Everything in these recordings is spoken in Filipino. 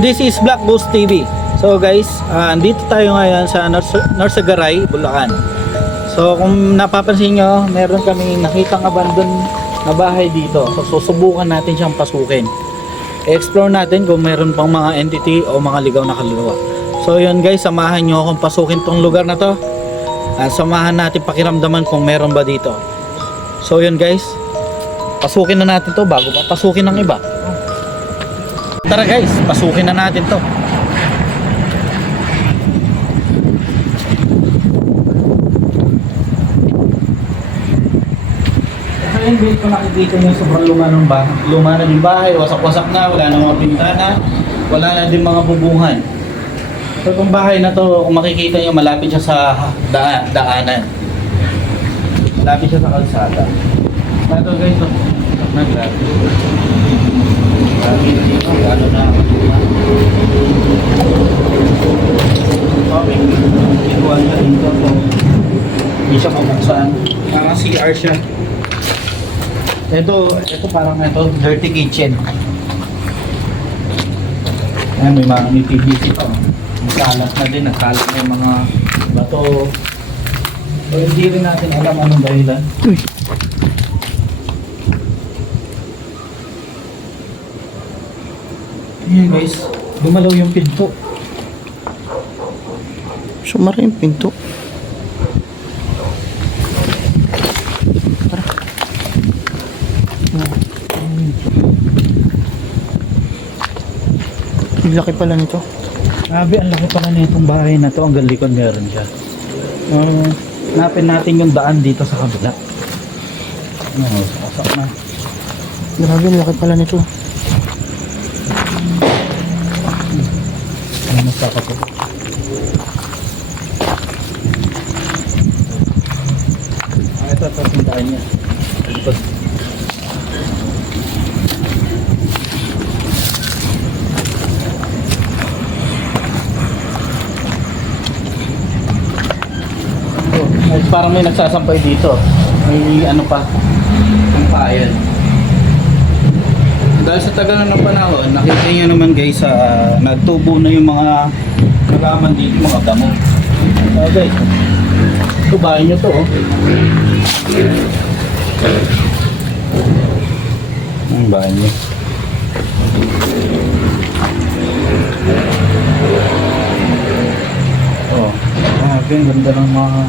This is Black Ghost TV. So guys, andito tayo ngayon sa Norsagaray, Bulacan. So kung napapansin nyo, meron kami nakitang abandon na bahay dito. So susubukan natin siyang pasukin. I-explore natin kung meron pang mga entity o mga ligaw na kaluluwa. So yun guys, samahan nyo akong pasukin tong lugar na to. At samahan natin pakiramdaman kung meron ba dito. So yun guys, pasukin na natin to bago pa pasukin ng iba. Tara guys, pasukin na natin to. Ayun, dito nakikita nyo sobrang luma ng bahay. Luma na yung bahay, wasak-wasak na, wala na mga pintana, wala na din mga bubungan. So itong bahay na to, kung makikita nyo, malapit siya sa daanan. Malapit siya sa kalsada. Ito guys, ito. Naglabi. Grabe na dito, ano na. Okay, ituan na dito. Hindi siya mabuksan. Parang CR siya. Ito parang dirty kitchen. Ayan, may PVC pa. Nagkalat na din, nagkalat na yung mga bato. So hindi rin natin alam anong dahilan. Ayan guys, lumalaw yung pinto. Sumara yung pinto. Ang laki pala nito. Grabe, ang laki pala na itong bahay na to. Ang galikod meron siya. Hanapin natin yung daan dito sa kabila. Sasak na. Grabe, ang laki pala nito. Ano masaka po? Ito yung daan niya. Likod. Parang may nagsasampay dito. May ano pa, sampayan. Dahil sa tagal na ng panahon, nakita nyo naman guys, nagtubo na yung mga kalaman dito, mga damo. Okay. Ito bahay nyo to, oh. Ang bahay nyo. Oh, grabe, ang ganda ng mga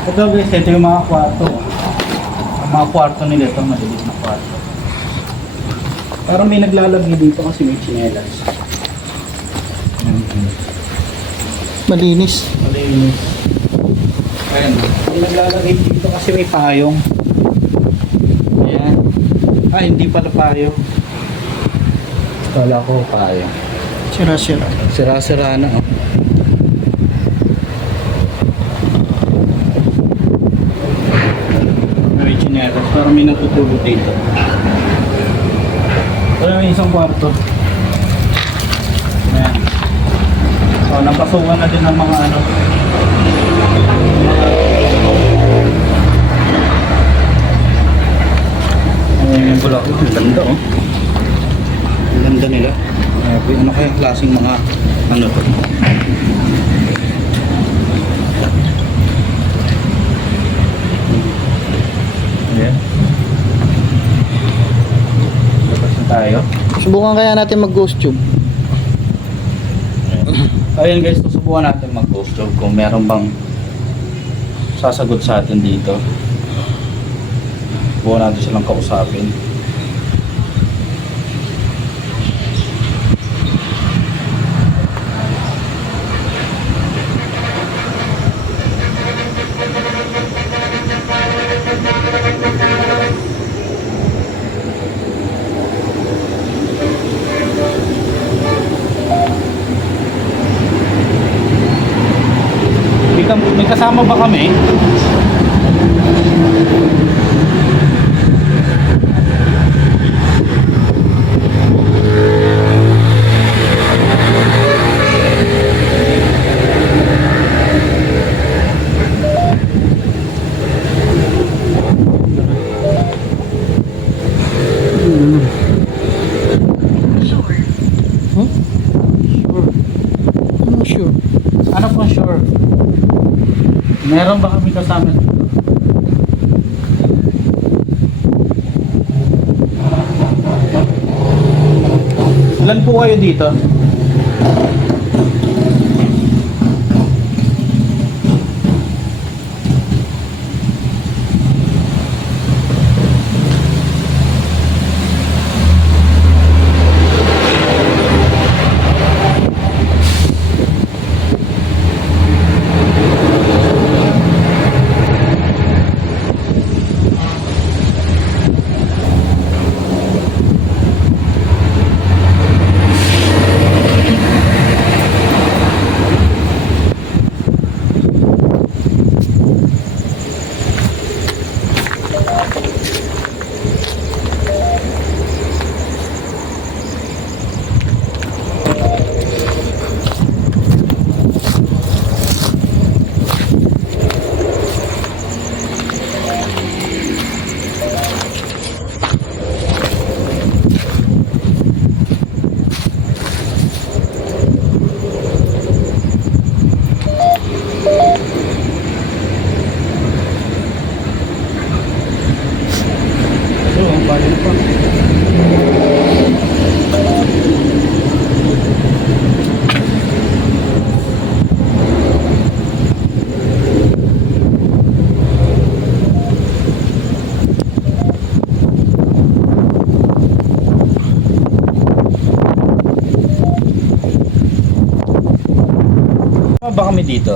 ito guys, ito yung mga kwarto. Ang mga kwarto nila, ito maliit na kwarto. Parang may naglalagay dito kasi may tsinelas. Malinis. Malinis. Ayan, may naglalagay dito kasi may payong. Ayan. Hindi pala payong. Kala ko payong. Sira-sira. Sira-sira na, oh. Parang may natutulog dito. Pero may isang kwarto. Ayan. So, napasukan na din ng mga ano. Ayan yung bulaklak. Ang ganda, oh. Ang ganda nila. Ano kaya klaseng mga ano to? Ayan. Labas na tayo. Subukan kaya natin mag-ghost tube. Ayan guys, susubukan natin mag-ghost tube kung meron bang sasagot sa atin dito. Subukan natin silang kausapin. May kasama ba kami? motor. Meron ba kami kasama dito? Ilan po kayo dito? Ba kami dito?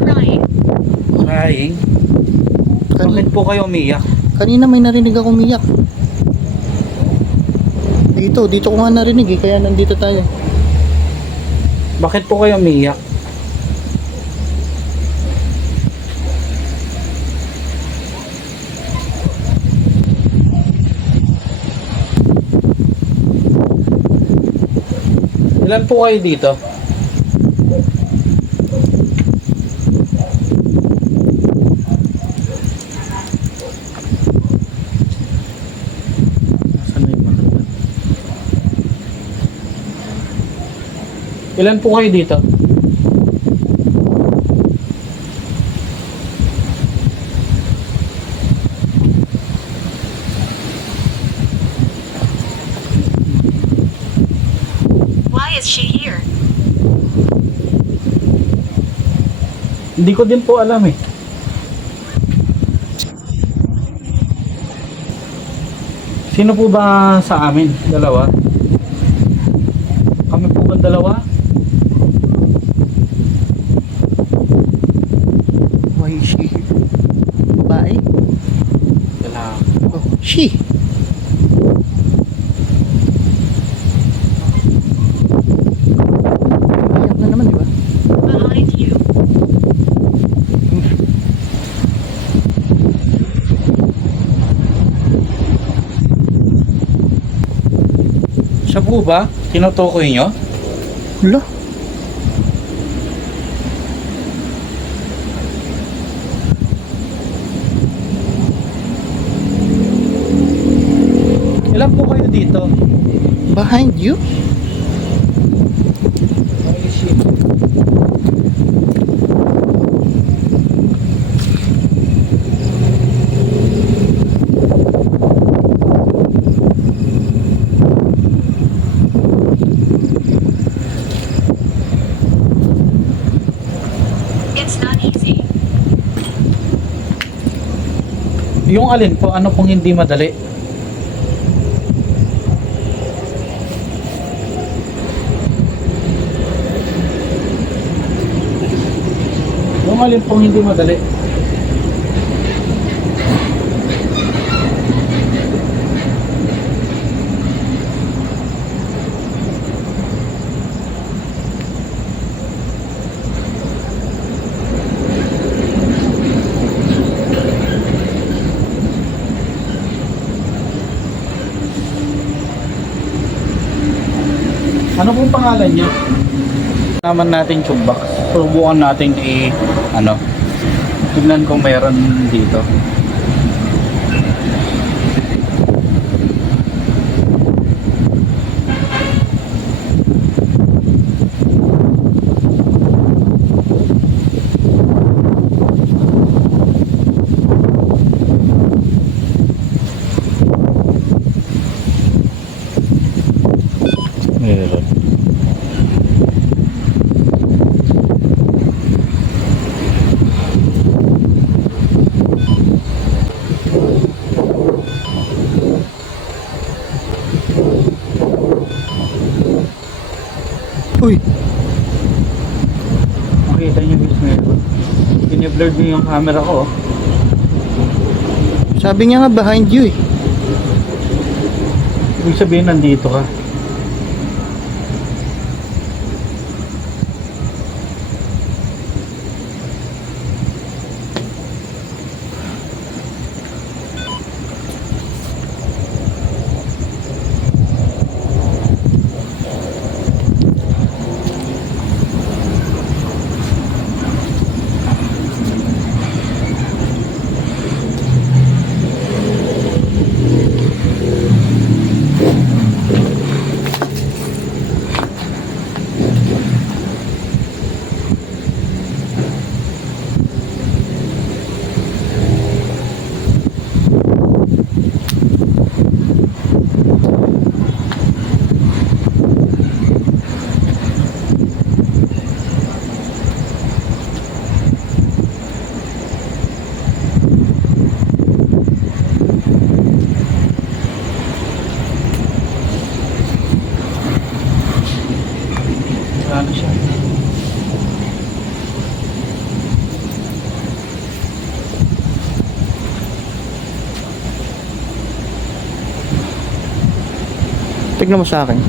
Crying. Crying? Bakit po kayo umiyak? Kanina may narinig ako umiyak. Dito ko nga narinig eh, kaya nandito tayo. Bakit po kayo umiyak? Ilan po kayo dito? Nasaan na yung mga? Ilan po kayo dito? Why is she here? Hindi ko din po alam eh. Sino po ba sa amin? Dalawa? Kami po ba dalawa? Why is she here? Babae? Dalawa. Oh, she. Iyak na naman, di ba? Behind you. Siya po ba? Tinutukoy nyo? Hala. Ilan po kayo dito? Behind you? Holy shit. It's not easy. Yung alin po, ano pong hindi madali? Yung alin pong hindi madali? Ano pong pangalan niya? Naman natin yung box. Subukan natin tignan kung meron dito. Uy, Makita niyo guys, meron. Piniblurred niyo yung camera ko. Oh. sabi niya nga behind you eh. Ibig sabihin nandito ka. Ano siya? Tignan mo sa akin.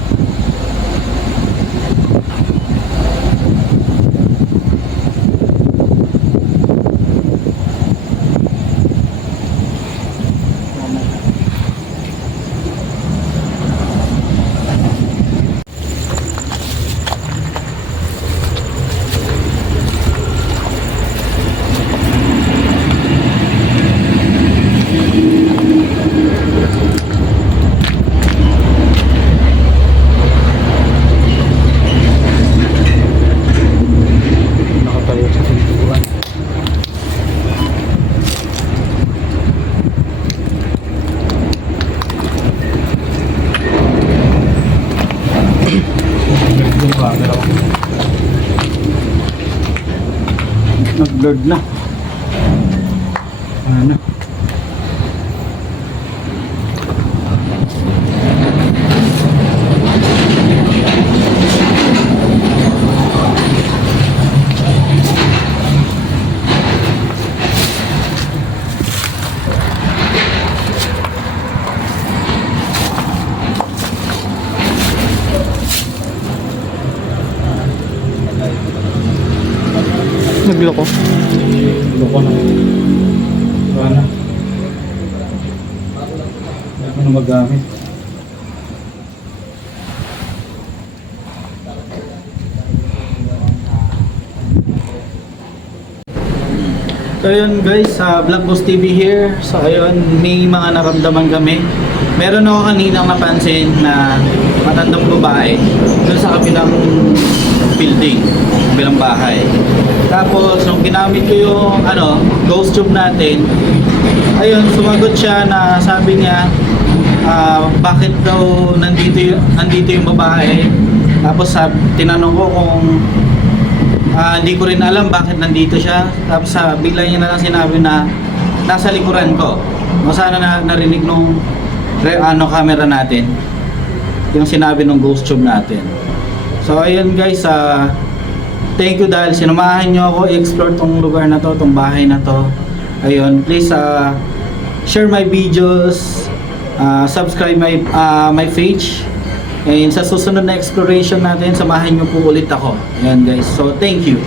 Nakatayo sa pintuan. Yung camera ko. Nag-blurred na. Ano? Nagloko. Loko na. Sana. Hindi ko na magamit. So yun guys, sa Vlog Boss TV here. So ayun, may mga naramdaman kami. Meron ako kaninang napansin na matandang babae doon sa kabilang building, kabilang bahay. Tapos nung ginamit ko yung ghost tube natin, ayun, sumagot siya na sabi niya bakit daw nandito yung babae. Tapos tinanong ko kung hindi ko rin alam bakit nandito siya. Tapos bigla niya na lang sinabi na nasa likuran ko. Sana narinig nung camera natin yung sinabi ng ghost tube natin. So ayun guys, thank you dahil sinamahan nyo ako i-explore tong lugar na to, tong bahay na to. Ayun, please share my videos, subscribe my page. And sa susunod na exploration natin, samahan nyo po ulit ako. Ayan guys, so thank you.